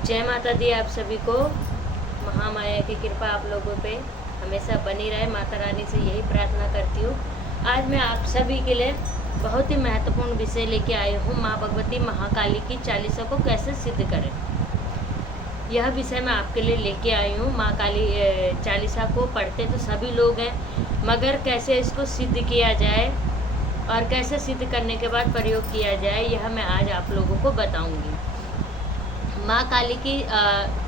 जय माता दी। आप सभी को महामाया की कृपा आप लोगों पे हमेशा बनी रहे, माता रानी से यही प्रार्थना करती हूँ। आज मैं आप सभी के लिए बहुत ही महत्वपूर्ण विषय लेके आई हूँ। माँ भगवती महाकाली की चालीसा को कैसे सिद्ध करें, यह विषय मैं आपके लिए लेके आई हूँ। माँ काली चालीसा को पढ़ते तो सभी लोग हैं, मगर कैसे इसको सिद्ध किया जाए और कैसे सिद्ध करने के बाद प्रयोग किया जाए, यह मैं आज आप लोगों को बताऊँगी। माँ काली की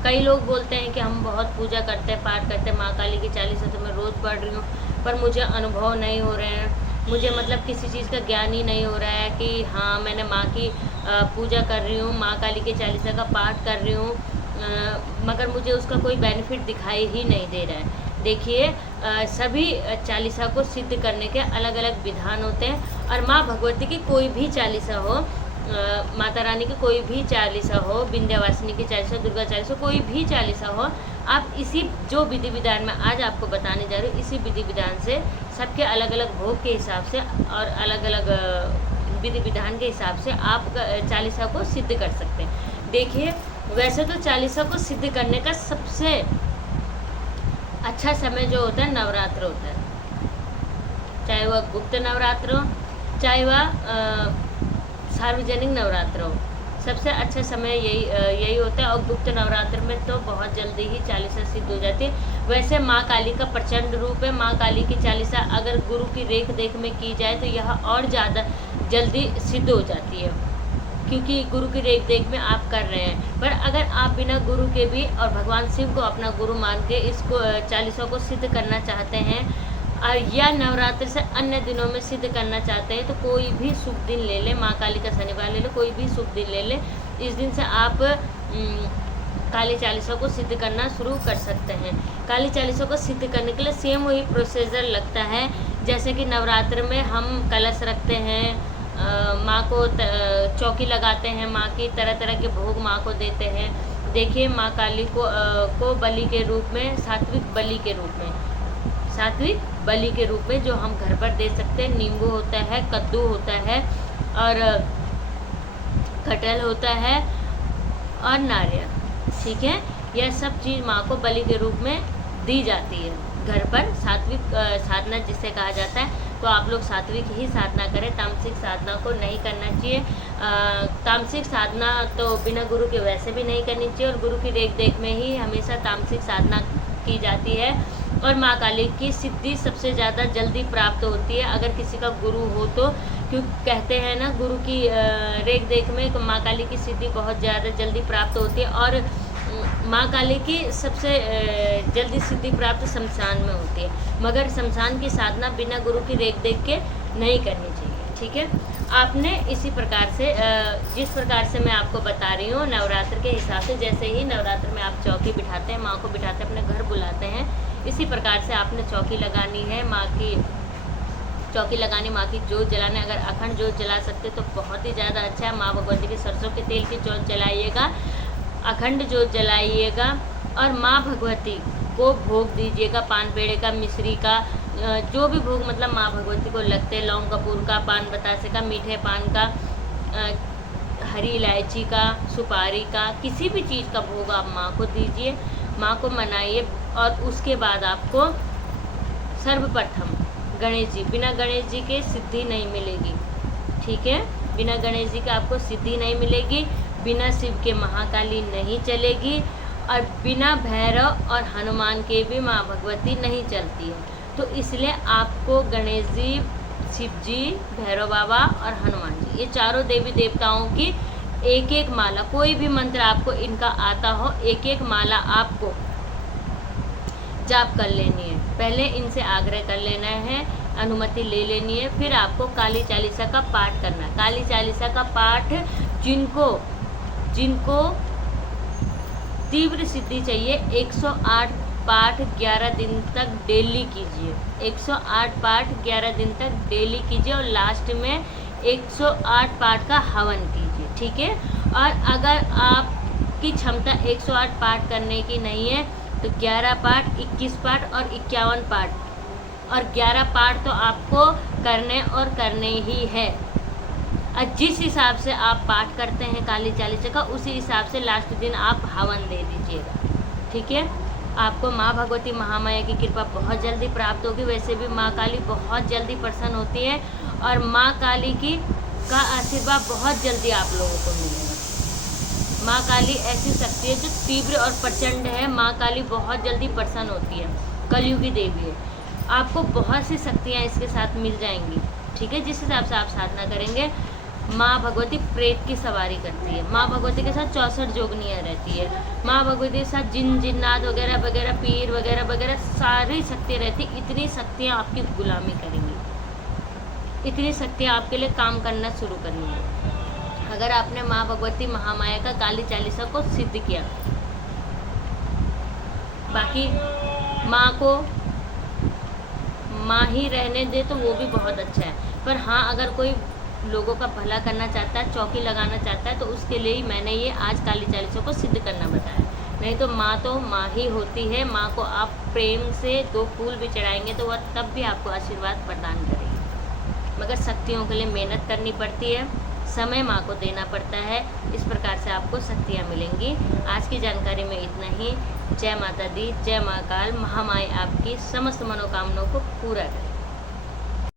कई लोग बोलते हैं कि हम बहुत पूजा करते हैं, पाठ करते हैं, माँ काली की चालीसा तो मैं रोज़ पढ़ रही हूँ, पर मुझे अनुभव नहीं हो रहे हैं। मुझे मतलब किसी चीज़ का ज्ञान ही नहीं हो रहा है कि हाँ मैंने माँ की पूजा कर रही हूँ, माँ काली की चालीसा का पाठ कर रही हूँ, मगर मुझे उसका कोई बेनिफिट दिखाई ही नहीं दे रहा है। देखिए, सभी चालीसा को सिद्ध करने के अलग अलग विधान होते हैं, और माँ भगवती की कोई भी चालीसा हो, माता रानी की कोई भी चालीसा हो, विंध्यवासिनी की चालीसा, दुर्गा चालीसा, कोई भी चालीसा हो, आप इसी जो विधि विधान में आज आपको बताने जा रही हूँ, इसी विधि विधान से सबके अलग अलग भोग के हिसाब से और अलग अलग विधि विधान के हिसाब से आप चालीसा को सिद्ध कर सकते हैं। देखिए, वैसे तो चालीसा को सिद्ध करने का सबसे अच्छा समय जो होता है नवरात्र होता है, चाहे वह गुप्त नवरात्र हो, चाहे वह सार्वजनिक नवरात्र हो। सबसे अच्छा समय यही होता है, और गुप्त नवरात्र में तो बहुत जल्दी ही चालीसा सिद्ध हो जाती है। वैसे माँ काली का प्रचंड रूप है। माँ काली की चालीसा अगर गुरु की रेख देख में की जाए तो यह और ज़्यादा जल्दी सिद्ध हो जाती है, क्योंकि गुरु की रेख देख में आप कर रहे हैं। पर अगर आप बिना गुरु के भी और भगवान शिव को अपना गुरु मान के इसको चालीसा को सिद्ध करना चाहते हैं, या नवरात्र से अन्य दिनों में सिद्ध करना चाहते हैं, तो कोई भी शुभ दिन ले लें, माँ काली का शनिवार ले लें, कोई भी शुभ दिन ले लें। इस दिन से आप काली चालीसा को सिद्ध करना शुरू कर सकते हैं। काली चालीसा को सिद्ध करने के लिए सेम वही प्रोसीजर लगता है जैसे कि नवरात्र में हम कलश रखते हैं, माँ को चौकी लगाते हैं, माँ की तरह तरह के भोग माँ को देते हैं। देखिए, माँ काली को बलि के रूप में, सात्विक बलि के रूप में जो हम घर पर दे सकते हैं, नींबू होता है, कद्दू होता है, और कटहल होता है, और नारियल। ठीक है, यह सब चीज़ माँ को बलि के रूप में दी जाती है घर पर। सात्विक साधना जिसे कहा जाता है, तो आप लोग सात्विक ही साधना करें, तामसिक साधना को नहीं करना चाहिए। तामसिक साधना तो बिना गुरु के वैसे भी नहीं करनी चाहिए, और गुरु की रेख देख में ही हमेशा तामसिक साधना की जाती है। और माँ काली की सिद्धि सबसे ज़्यादा जल्दी प्राप्त होती है अगर किसी का गुरु हो तो, क्यों कहते हैं ना, गुरु की रेख देख में माँ काली की सिद्धि बहुत ज़्यादा जल्दी प्राप्त होती है। और माँ काली की सबसे जल्दी सिद्धि प्राप्त शमशान में होती है, मगर शमशान की साधना बिना गुरु की रेख देख के नहीं करनी चाहिए। ठीक है, आपने इसी प्रकार से जिस प्रकार से मैं आपको बता रही हूँ नवरात्र के हिसाब से, जैसे ही नवरात्र में आप चौकी बिठाते हैं, माँ को बिठाते हैं, अपने घर बुलाते हैं, इसी प्रकार से आपने चौकी लगानी है, माँ की चौकी लगानी, माँ की जोत जलाना। अगर अखंड जोत जला सकते तो बहुत ही ज़्यादा अच्छा है। माँ भगवती की सरसों के तेल की जोत जलाइएगा, अखंड जोत जलाइएगा, और माँ भगवती को भोग दीजिएगा, पान पेड़े का, मिश्री का, जो भी भोग मतलब माँ भगवती को लगते हैं, लौंग कपूर का, पान बतासे का, मीठे पान का, हरी इलायची का, सुपारी का, किसी भी चीज़ का भोग आप माँ को दीजिए, माँ को मनाइए। और उसके बाद आपको सर्वप्रथम गणेश जी, बिना गणेश जी के सिद्धि नहीं मिलेगी। ठीक है, बिना गणेश जी के आपको सिद्धि नहीं मिलेगी, बिना शिव के महाकाली नहीं चलेगी, और बिना भैरव और हनुमान के भी माँ भगवती नहीं चलती है। तो इसलिए आपको गणेश जी, शिव जी, भैरव बाबा और हनुमान जी, ये चारों देवी देवताओं की एक एक माला, कोई भी मंत्र आपको इनका आता हो, एक एक माला आपको जाप कर लेनी है। पहले इनसे आग्रह कर लेना है, अनुमति ले लेनी है, फिर आपको काली चालीसा का पाठ करना है। काली चालीसा का पाठ जिनको तीव्र सिद्धि चाहिए, 108 पाठ 11 दिन तक डेली कीजिए। 108 पाठ 11 दिन तक डेली कीजिए, और लास्ट में 108 पाठ का हवन कीजिए। ठीक है, और अगर आपकी क्षमता 108 पाठ करने की नहीं है तो 11 पाठ, 21 पाठ और 51 पाठ, और 11 पाठ तो आपको करने ही है। और जिस हिसाब से आप पाठ करते हैं काली चालीसा का, उसी हिसाब से लास्ट दिन आप हवन दे दीजिएगा। ठीक है, आपको माँ भगवती महामाया की कृपा बहुत जल्दी प्राप्त होगी। वैसे भी माँ काली बहुत जल्दी प्रसन्न होती है और माँ काली की का आशीर्वाद बहुत जल्दी आप लोगों को मिलेगा। माँ काली ऐसी शक्ति है जो तीव्र और प्रचंड है। माँ काली बहुत जल्दी प्रसन्न होती है, कलयुगी देवी है। आपको बहुत सी शक्तियाँ इसके साथ मिल जाएंगी। ठीक है, जिस हिसाब से आप साधना करेंगे। माँ भगवती प्रेत की सवारी करती है। माँ भगवती के साथ 64 जोगनियाँ रहती है। माँ भगवती के साथ जिन जिन्नात वगैरह वगैरह, पीर वगैरह वगैरह सारी शक्तियाँ रहती। इतनी शक्तियाँ आपकी गुलामी करेंगी, इतनी शक्तियाँ आपके लिए काम करना शुरू करेंगी अगर आपने माँ भगवती महामाया का काली चालीसा को सिद्ध किया। बाकी माँ को माँ ही रहने दे तो वो भी बहुत अच्छा है, पर हाँ अगर कोई लोगों का भला करना चाहता है, चौकी लगाना चाहता है, तो उसके लिए ही मैंने ये आज काली चालीसा को सिद्ध करना बताया। नहीं तो माँ ही होती है। माँ को आप प्रेम से 2 फूल भी चढ़ाएंगे तो वह तब भी आपको आशीर्वाद प्रदान करेगी। मगर शक्तियों के लिए मेहनत करनी पड़ती है, समय माँ को देना पड़ता है। इस प्रकार से आपको शक्तियाँ मिलेंगी। आज की जानकारी में इतना ही। जय माता दी, जय महाकाल। महामाया आपकी समस्त मनोकामनाओं को पूरा करें।